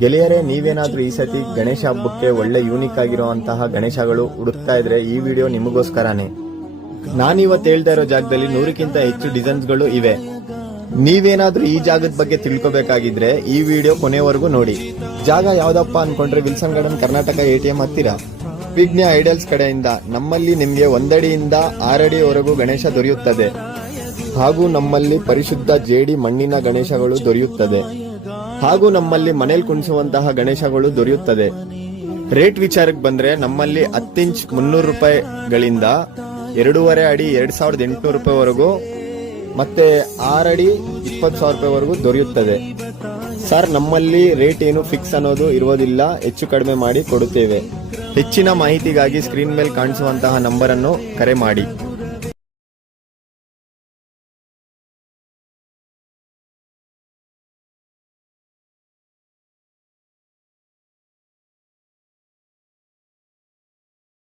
ಗೆಳೆಯರೇ, ನೀವೇನಾದ್ರೂ ಈ ಸತಿ ಗಣೇಶ ಹಬ್ಬಕ್ಕೆ ಒಳ್ಳೆ ಯೂನಿಕ್ ಆಗಿರುವಂತಹ ಗಣೇಶಗಳು ಹುಡುಕ್ತಾ ಇದ್ರೆ ಈ ವಿಡಿಯೋ ನಿಮಗೋಸ್ಕರನೇ. ನಾನಿವತ್ತು ಹೇಳ್ತಾ ಇರೋ ಜಾಗದಲ್ಲಿ 100ಕ್ಕಿಂತ ಹೆಚ್ಚು ಡಿಸೈನ್ಸ್ಗಳು ಇವೆ. ನೀವೇನಾದ್ರೂ ಈ ಜಾಗದ ಬಗ್ಗೆ ತಿಳ್ಕೊಬೇಕಾಗಿದ್ರೆ ಈ ವಿಡಿಯೋ ಕೊನೆವರೆಗೂ ನೋಡಿ. ಜಾಗ ಯಾವ್ದಪ್ಪ ಅನ್ಕೊಂಡ್ರೆ ವಿಲ್ಸನ್ ಗಾರ್ಡನ್, ಕರ್ನಾಟಕ ATM ಹತ್ತಿರ. ವಿಘ್ನ ಐಡಲ್ಸ್ ಕಡೆಯಿಂದ ನಮ್ಮಲ್ಲಿ ನಿಮ್ಗೆ 1 ಅಡಿಯಿಂದ 6 ಅಡಿವರೆಗೂ ಗಣೇಶ ದೊರೆಯುತ್ತದೆ. ಹಾಗೂ ನಮ್ಮಲ್ಲಿ ಪರಿಶುದ್ಧ ಜೇಡಿ ಮಣ್ಣಿನ ಗಣೇಶಗಳು ದೊರೆಯುತ್ತದೆ. ಹಾಗೂ ನಮ್ಮಲ್ಲಿ ಮನೇಲಿ ಕುಣಿಸುವಂತಹ ಗಣೇಶಗಳು ದೊರೆಯುತ್ತದೆ. ರೇಟ್ ವಿಚಾರಕ್ಕೆ ಬಂದ್ರೆ ನಮ್ಮಲ್ಲಿ 10 ಇಂಚ್ 300 ರೂಪಾಯಿಗಳಿಂದ 2.5 ಅಡಿ 2800 ರೂಪಾಯಿವರೆಗೂ ಮತ್ತೆ 6 ಅಡಿ 20,000 ರೂಪಾಯಿವರೆಗೂ ದೊರೆಯುತ್ತದೆ. ಸರ್, ನಮ್ಮಲ್ಲಿ ರೇಟ್ ಏನು ಫಿಕ್ಸ್ ಅನ್ನೋದು ಇರುವುದಿಲ್ಲ, ಹೆಚ್ಚು ಕಡಿಮೆ ಮಾಡಿ ಕೊಡುತ್ತೇವೆ. ಹೆಚ್ಚಿನ ಮಾಹಿತಿಗಾಗಿ ಸ್ಕ್ರೀನ್ ಮೇಲೆ ಕಾಣಿಸುವಂತಹ ನಂಬರ್ ಅನ್ನು ಕರೆ ಮಾಡಿ.